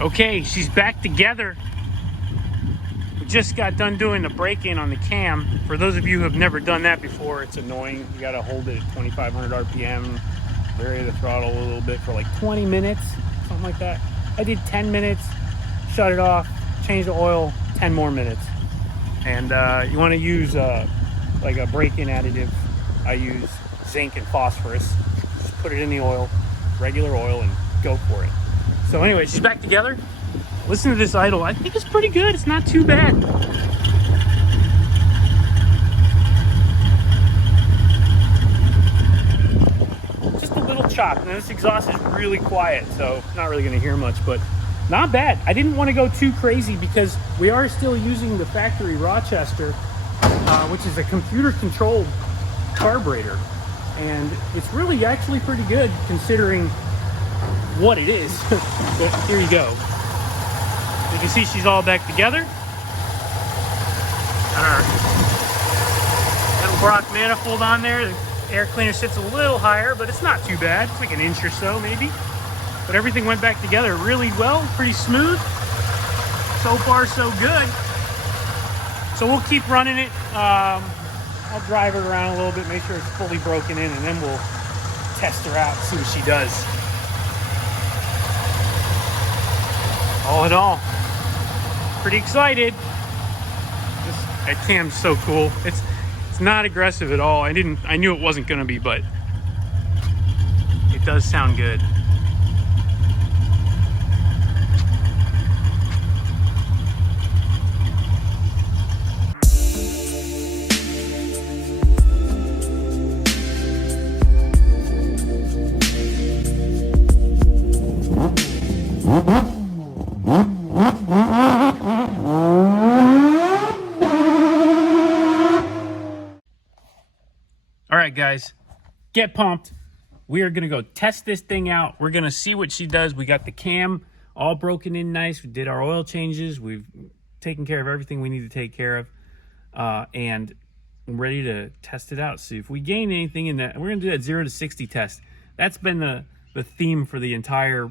Okay, she's back together. We just got done doing the break-in on the cam. For those of you who have never done that before, it's annoying. You gotta hold it at 2,500 RPM, vary the throttle a little bit for like 20 minutes, something like that. I did 10 minutes, shut it off, change the oil, 10 more minutes. And you wanna use like a break-in additive. I use zinc and phosphorus. Just put it in the oil, regular oil, and go for it. So anyway, she's back together. Listen to this idle. I think it's pretty good. It's not too bad. Just a little chop. Now this exhaust is really quiet, so not really going to hear much, but not bad. I didn't want to go too crazy because we are still using the factory Rochester, which is a computer-controlled carburetor, and it's really actually pretty good considering what it is. But here you go. You can see she's all back together. Got our Edelbrock manifold on there. The air cleaner sits a little higher, but it's not too bad. It's like an inch or so maybe. But everything went back together really well, pretty smooth. So far so good. So we'll keep running it. I'll drive it around a little bit, make sure it's fully broken in, and then we'll test her out, see what she does. All in all, pretty excited. That cam's so cool. It's not aggressive at all. I knew it wasn't gonna be, but it does sound good. All right, guys, get pumped. We are gonna go test this thing out. We're gonna see what she does. We got the cam all broken in nice. We did our oil changes. We've taken care of everything we need to take care of. And I'm ready to test it out. See if we gain anything in that. We're gonna do that 0 to 60 test. That's been the theme for the entire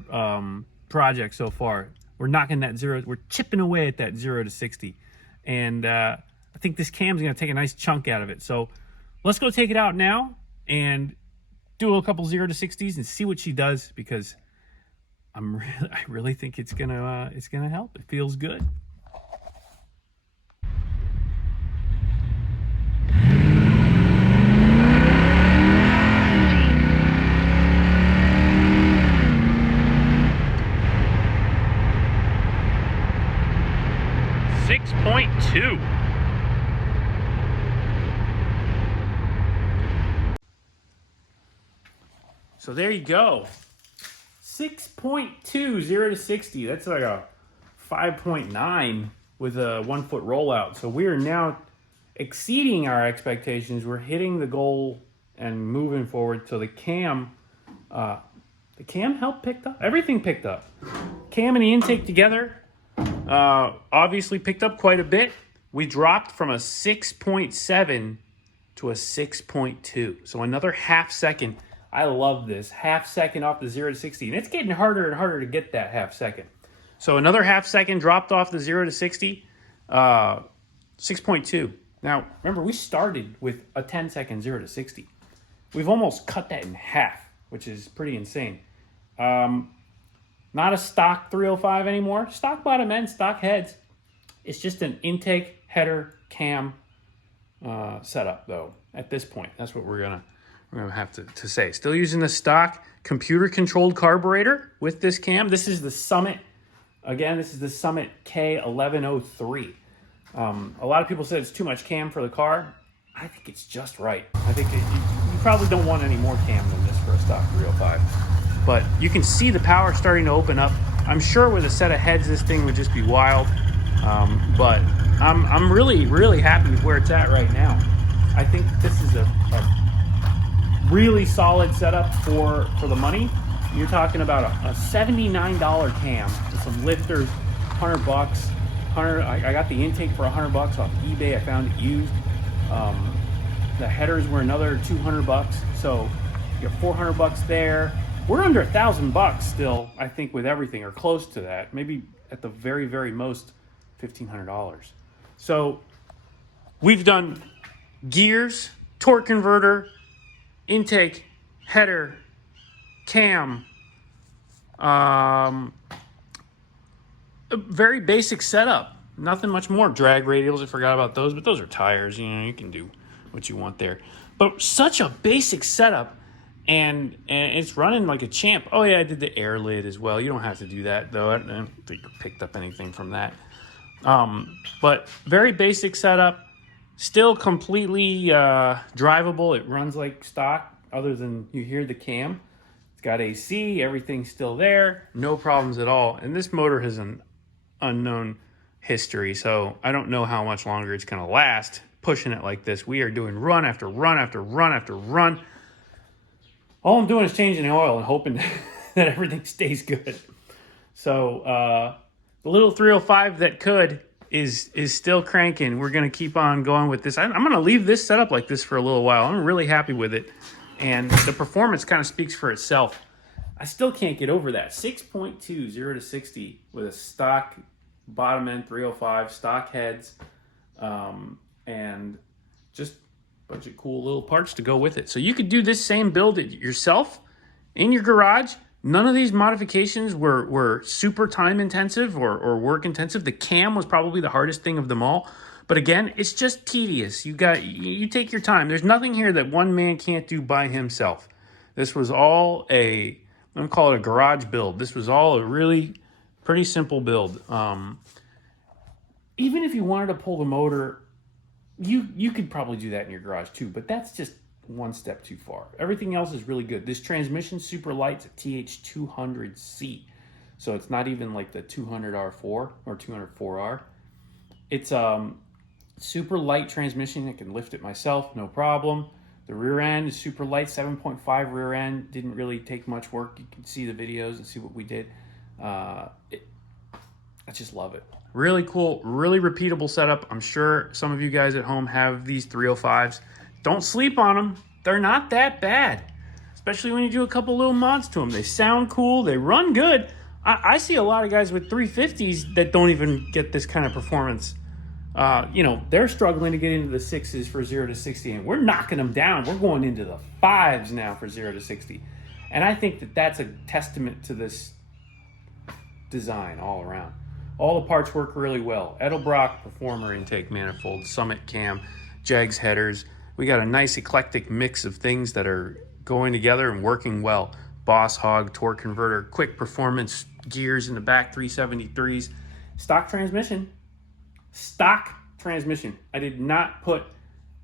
project so far. We're knocking that zero, we're chipping away at that 0 to 60. And I think this cam's gonna take a nice chunk out of it. So let's go take it out now and do a couple 0 to 60s and see what she does, because I really think it's gonna help. It feels good. So there you go. 6.2 0 to 60. That's like a 5.9 with a 1 foot rollout. So we are now exceeding our expectations. We're hitting the goal and moving forward. So the cam helped picked up. Everything picked up. Cam and the intake together obviously picked up quite a bit. We dropped from a 6.7 to a 6.2. So another half second. I love this. Half second off the 0 to 60. And it's getting harder and harder to get that half second. So another half second dropped off the 0 to 60. 6.2. Now, remember, we started with a 10-second 0 to 60. We've almost cut that in half, which is pretty insane. Not a stock 305 anymore. Stock bottom end, stock heads. It's just an intake, header, cam setup, though, at this point. That's what we're gonna have to say. Still using the stock computer-controlled carburetor with this cam. This is the Summit. Again, this is the Summit K1103. A lot of people said it's too much cam for the car. I think it's just right. I think you probably don't want any more cam than this for a stock 305. But you can see the power starting to open up. I'm sure with a set of heads, this thing would just be wild. But I'm really, really happy with where it's at right now. I think this is a really solid setup for the money. You're talking about a $79 cam with some lifters, $100. I got the intake for $100 off eBay. I found it used. The headers were another $200. So you have $400 there. we're under $1,000 still, I think, with everything, or close to that. Maybe at the very, very most, $1,500. So we've done gears, torque converter, intake, header, cam, a very basic setup. Nothing much more. Drag radials, I forgot about those, but those are tires. You know, you can do what you want there. But such a basic setup, and it's running like a champ. Oh yeah, I did the air lid as well. You don't have to do that though. I don't think I picked up anything from that. But very basic setup, still completely drivable. It runs like stock, other than you hear the cam. It's got AC, everything's still there, no problems at all. And this motor has an unknown history, so I don't know how much longer it's going to last pushing it like this. We are doing run after run after run after run. All I'm doing is changing the oil and hoping that everything stays good. So the little 305 that could is still cranking. We're going to keep on going with this. I'm going to leave this set up like this for a little while. I'm really happy with it, and the performance kind of speaks for itself. I still can't get over that 6.2 0 to 60 with a stock bottom end 305, stock heads, and just a bunch of cool little parts to go with it. So you could do this same build yourself in your garage. None of these modifications were super time intensive or work intensive. The cam was probably the hardest thing of them all. But again, it's just tedious. You take your time. There's nothing here that one man can't do by himself. This was all I'm going to call it a garage build. This was all a really pretty simple build. Even if you wanted to pull the motor, you could probably do that in your garage too, but that's just one step too far. Everything else is really good. This transmission super light's a TH200C, so it's not even like the 200R4 or 204R. It's super light transmission. I can lift it myself, no problem. The rear end is super light, 7.5 rear end. Didn't really take much work. You can see the videos and see what we did. I just love it. Really cool, really repeatable setup. I'm sure some of you guys at home have these 305s. Don't sleep on them. They're not that bad, especially when you do a couple little mods to them. They sound cool. They run good. I see a lot of guys with 350s that don't even get this kind of performance. They're struggling to get into the 6s for 0 to 60, and we're knocking them down. We're going into the 5s now for 0 to 60. And I think that that's a testament to this design all around. All the parts work really well. Edelbrock Performer intake manifold, Summit cam, Jegs headers. We got a nice eclectic mix of things that are going together and working well. Boss Hog, torque converter, quick performance gears in the back, 373s. Stock transmission. Stock transmission. I did not put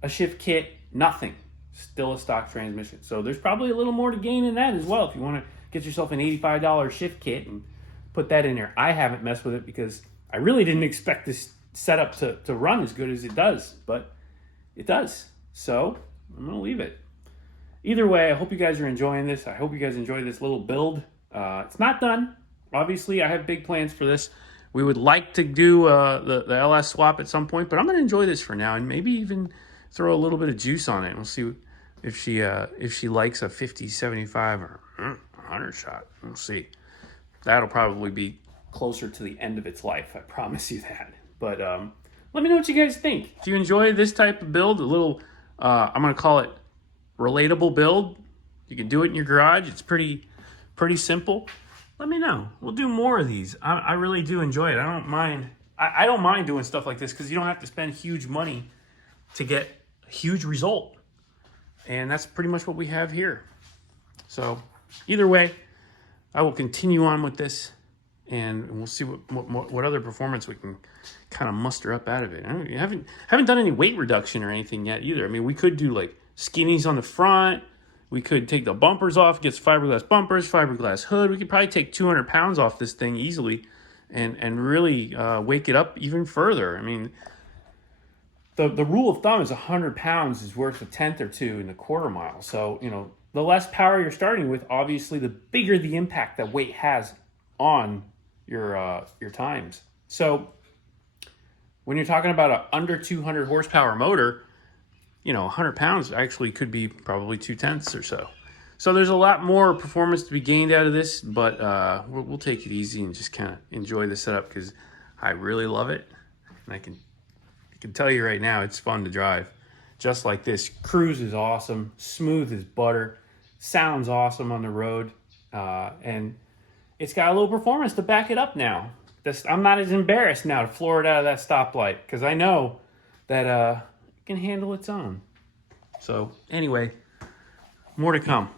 a shift kit, nothing. Still a stock transmission. So there's probably a little more to gain in that as well if you want to get yourself an $85 shift kit and put that in there. I haven't messed with it because I really didn't expect this setup to run as good as it does, but it does. So I'm going to leave it. Either way, I hope you guys are enjoying this. I hope you guys enjoy this little build. It's not done. Obviously, I have big plans for this. We would like to do the LS swap at some point, but I'm going to enjoy this for now and maybe even throw a little bit of juice on it. We'll see if she likes a 50, 75, or 100 shot. We'll see. That'll probably be closer to the end of its life. I promise you that. But let me know what you guys think. If you enjoy this type of build, a little, I'm going to call it relatable build. You can do it in your garage. It's pretty simple. Let me know. We'll do more of these. I really do enjoy it. I don't mind. I don't mind doing stuff like this because you don't have to spend huge money to get a huge result. And that's pretty much what we have here. So either way, I will continue on with this, and we'll see what other performance we can kind of muster up out of it. I haven't done any weight reduction or anything yet either. I mean, we could do like skinnies on the front. We could take the bumpers off, get fiberglass bumpers, fiberglass hood. We could probably take 200 pounds off this thing easily and really wake it up even further. I mean, the rule of thumb is 100 pounds is worth a tenth or two in the quarter mile. So, the less power you're starting with, obviously, the bigger the impact that weight has on your times. So when you're talking about an under 200 horsepower motor, 100 pounds actually could be probably 2/10 or so. So there's a lot more performance to be gained out of this, but we'll take it easy and just kind of enjoy the setup because I really love it. And I can tell you right now, it's fun to drive. Just like this, cruise is awesome, smooth as butter, sounds awesome on the road, and it's got a little performance to back it up now. I'm not as embarrassed now to floor it out of that stoplight because I know that it can handle its own. So anyway, more to come.